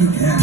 Yeah.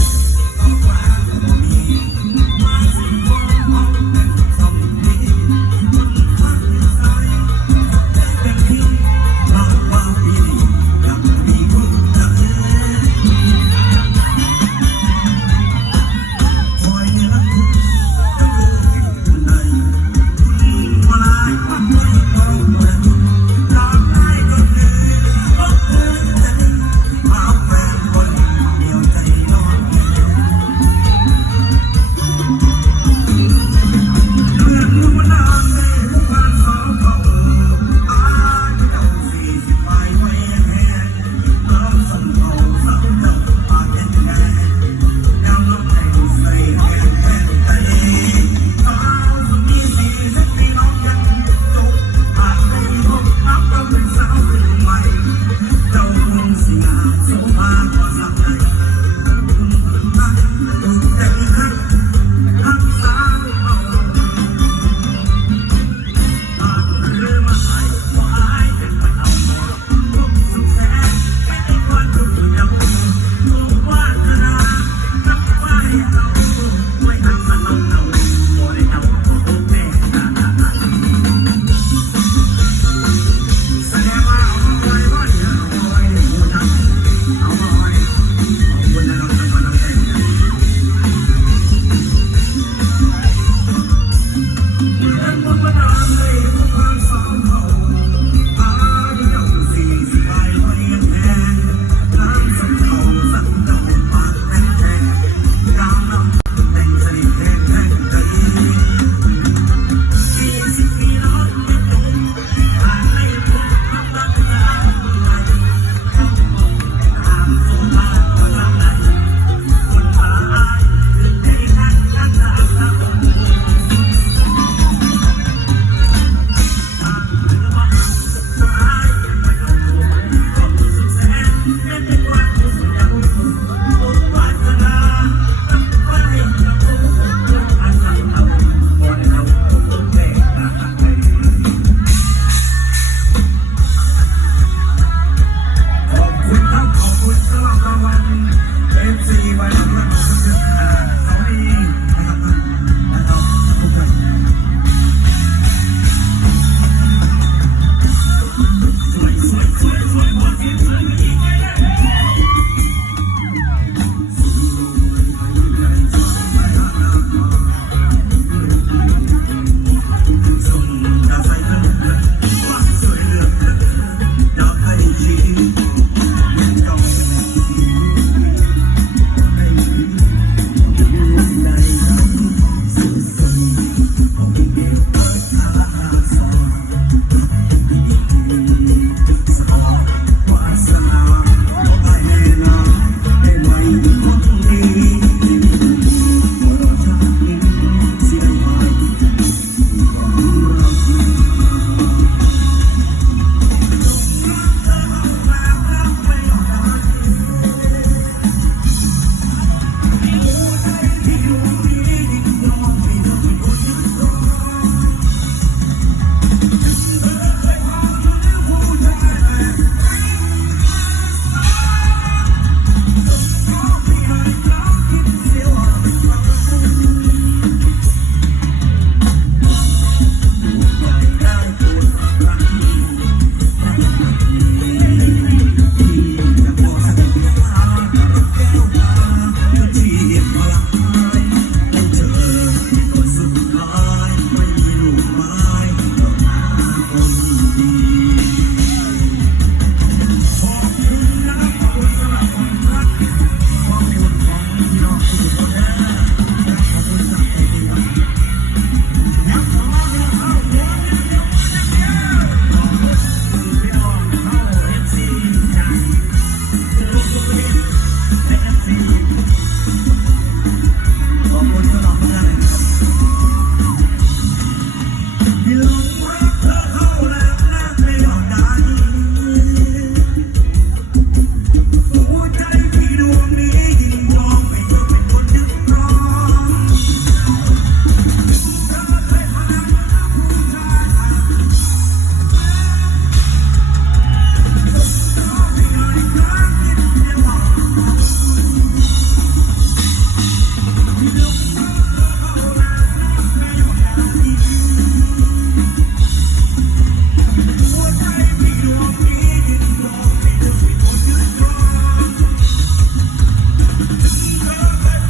Yeah.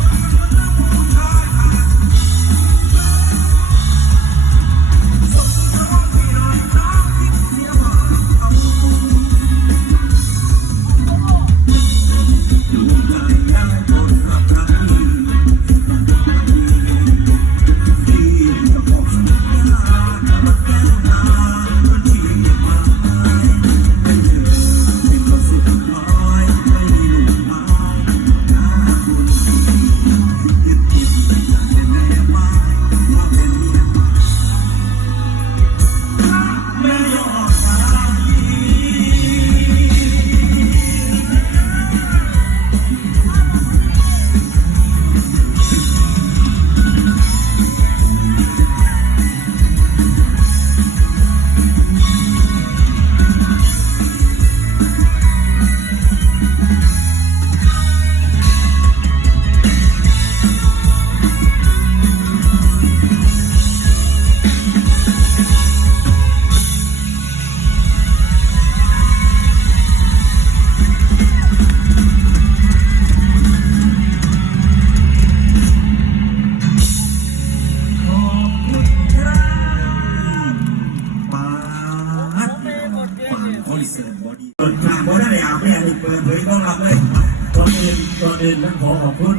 ต้องขอขอบคุณ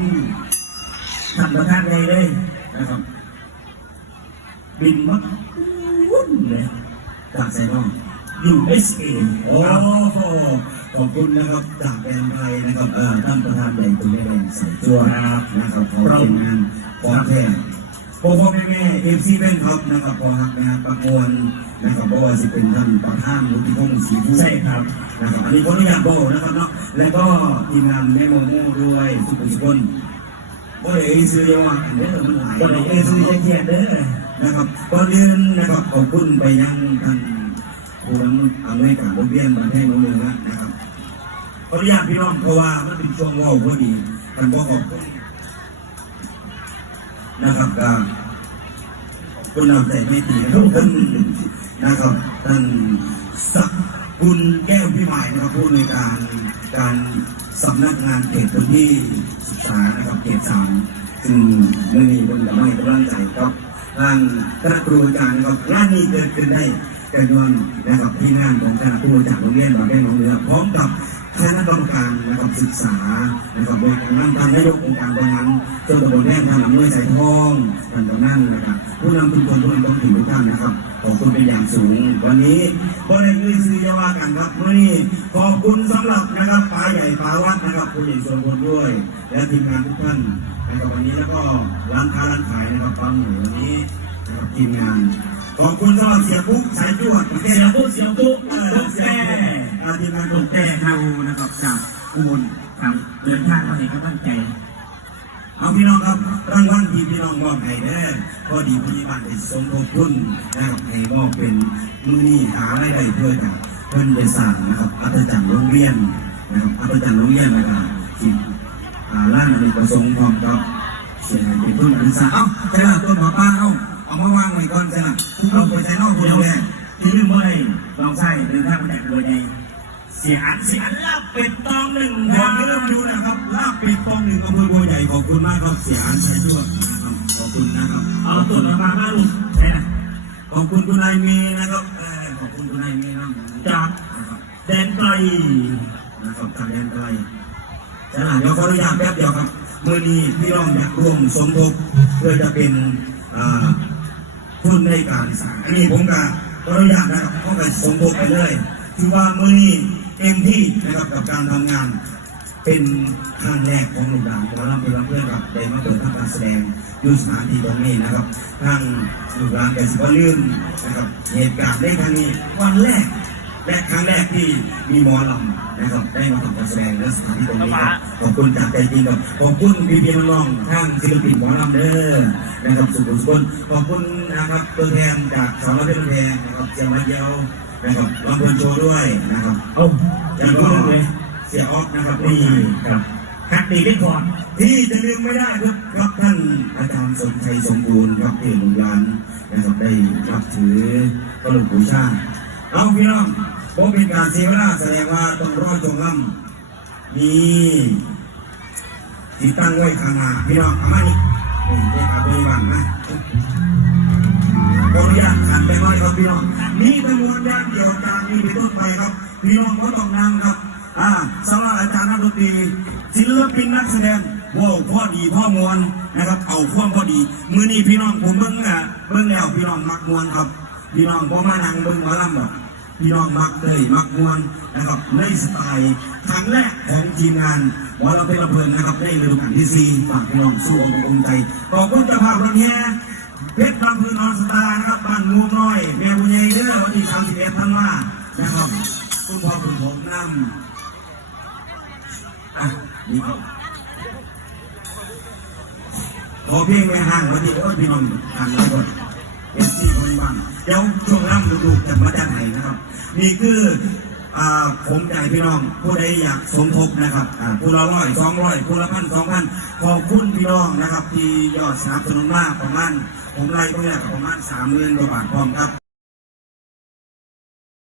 ท่านประธานใหญ่เลยนะครับบินมาวุ่นเลยจากไซน้อง USA โอ้โหขอบคุณนะครับจากแดนไทยนะครับเออท่านประธานใหญ่ตัวแดงใส่จัวนะครับขอเป็นงานของแท้ พ่อพ่อแม่แม่เอฟซีแฟนครับนะครับขอหักงานประกวนนะครับเพราะว่าสิเป็นท่านประธานวุฒิพงศ์ศรีผู้ใช่ครับนะครับอันนี้ขออนุญาตบอกนะครับเนาะแล้วก็ทีมงานแม่โมโม่ด้วยสุขุมสุขนบ่ได้เอ่ยซื้อยังว่าอันนี้มันหลายบ่ได้เอ่ยซื้อแค่เด้อนะครับก่อนอื่นนะครับขอบคุณไปยังท่านผู้นำอำนวยการโรงเรียนประเทศโรงเรียนละนะครับขออนุญาตพี่น้องเพราะว่ามันเป็นช่วงว่าวพอดีท่านบอกขอบคุณ นะครับก็คุณนำใจไม่ตีทุกท่านนะครับท่านสักกุลแก้วพิมายนะครับผู้ในการการสำนักงานเขตพื้นที่ศึกษานะครับเขตสามซึ่งเมื่อนี้เป็นกำลังกำลังใจครับทางคณะครูอาจารย์นะครับงานนี้เกิดขึ้นได้กันยวนนะครับที่งานของคณะผู้จากโรงเรียนบางแก้วน้องเรือพร้อมกับ คณะกรรมการนะครับศึกษานะครับโดยการนำทางนายกองค์การบริหารเจ้าตำบลแรกทางอำนวยสายทองท่านกำนันนะครับผู้นำชุมชนผู้นำท้องถิ่นทุกท่านนะครับขอบคุณเป็นอย่างสูง วันนี้บริเวณซื้อยาว่ากันครับเมื่อนี้ขอบคุณสำหรับนะครับปลาใหญ่ปลาวัดนะครับผู้ใหญ่ส่วนบนด้วย และทีมงานทุกท่านนะครับวันนี้แล้วก็ร้านค้าร้านขายนะครับฟังหน่อยวันนี้นะครับทีมงาน ขอบคุณสำหรับเสียปุ๊กสายจวดเสียปุ๊กเสียปุ๊กเออเสียอาทีมงานตกแต่เฮานะครับจากอุบลครับเดินทางมาให้กำลังใจเอาพี่น้องครับรางวัลที่พี่น้องมอบให้เด้อพอดีพี่บ้านได้สมทบทุนนะครับให้มอบเป็นมือนี่หารายได้เพื่อจะเพิ่อนได้สร้างนะครับอัตจักรโรงเรียนนะครับอัตจักรโรงเรียนนะครับที่อ่าร้านอเนกประสงค์พร้อมกับเสียหายเป็นต้นเป็นสาเอ้าใช่ละต้นหมอป้าเอ้า ไว้ก่อนใช่ละเอาไปใช้นอกคนแรกที่ลืมไว้ลองใช่เดินทางมาจากโดยไงเสียอันเสียอันลาบเป็ดตองหนึ่งอย่าลืมดูนะครับลาบเป็ดตองหนึ่งอำเภอบัวใหญ่ขอบคุณมากครับเสียอันชัยด้วยนะครับขอบคุณนะครับเอาตัวมามาลูกใช่นะขอบคุณคุณนายเมย์นะครับเอ่อขอบคุณคุณนายเมย์นะครับจากแดนไกลนะครับจากแดนไกลจ้าเดี๋ยวขออนุญาตแป๊บเดียวครับเมื่อนี้พี่น้องอยากร่วมสมทบเพื่อจะเป็นอ่า ทุนในการสาอันนี้ผมก็ขออนุญาตนะครับก็ไปสมทบไปเลยถือว่ามื้อนี้เต็มที่นะครับกับการทำงาน เป็นครั้งแรกของหนุ่มหลานหมอลำเป็นเพื่อนกับได้มาเปิดทำการแสดงอยู่สถานที่ตรงนี้นะครับทางหนุ่มหลานแต่สิว่าลืมนะครับเหตุการณ์ในครั้งนี้วันแรกและครั้งแรกที่มีหมอลำ นะครับได้มาทำการแสดงในสถานที่ตรงนี้ครับขอบคุณจากใจจริงครับขอบคุณพี่พี่น้องๆทั้งศิลปินหมอลำเด้อนะครับสุขุมสุขนขอบคุณนะครับตัวแทนจากสาวน้อยเพชรแพงนะครับเชียงรายเยานะครับลำเพลินโชว์ด้วยนะครับโอ้แล้วก็เสียออฟนะครับนี่ครับฮักดีได้ก่อนที่จะลืมไม่ได้ครับครับท่านอาจารย์สมชัยสมบูรณ์ครับเอกโรงงานนะครับได้รับถือพระหลวงปู่ชาติเอาพี่น้อง ผมเป็นการเสียเวลาแสดงว่าต้องรอจงลำนี่ที่ตั้งไว้ข้างหน้าพี่น้องเอามานี่นี่เรียกอาบริวันนะขออนุญาตขันไปไว้ครับพี่น้องนี่เป็นมวลยางเกี่ยวกับการนี้เป็นต้นไปครับพี่น้องก็ต้องนั่งครับอ่าสำหรับอาจารย์นักดนตรีศิลปินนักแสดงว้าวพ่อดีพ่อมวลนะครับ เอาความพอดี มือนี้พี่น้องผมเบิ้งอะเบิ้งแล้วพี่น้องมักมวลครับ พี่น้องผมมานั่งเบิ้งหมอลำหรอก พี่น้องมักเลยมักมวนนะครับในสไตล์ครั้งแรกของทีมงานวอลเลย์เพลินนะครับได้ฤดูกาลที่สี่ฝากพี่น้องสู้อกอุ่นใจขอบคุณเจ้าภาพรถแห่เพชรลำพูนออนสตาร์นะครับบ้านม่วงน้อยแม่บุญใหญ่เด้อวันที่สามสิบเอ็ดธันวานะครับคุณพ่อคุณผมนำอะนี่ครับขอเพลงแม่ห้างวันนี้โอ้ยพี่น้องทางเราก่อนเป็นที่คน บ้างเดี๋ยวช่วงล่ำดูๆจะมาจากไหนนะครับ นี่คืออาผมใจพี่น้องผู้ใดอยากสมทบนะครับผู้ละร้อยสองร้อยผู้ละพันสองพันขอบคุณพี่น้องนะครับ ที่ยอดสนับสนุนมากประมาณผมไล่ก็อยากประมาณสามหมื่นกว่าบาทพร้อมครับ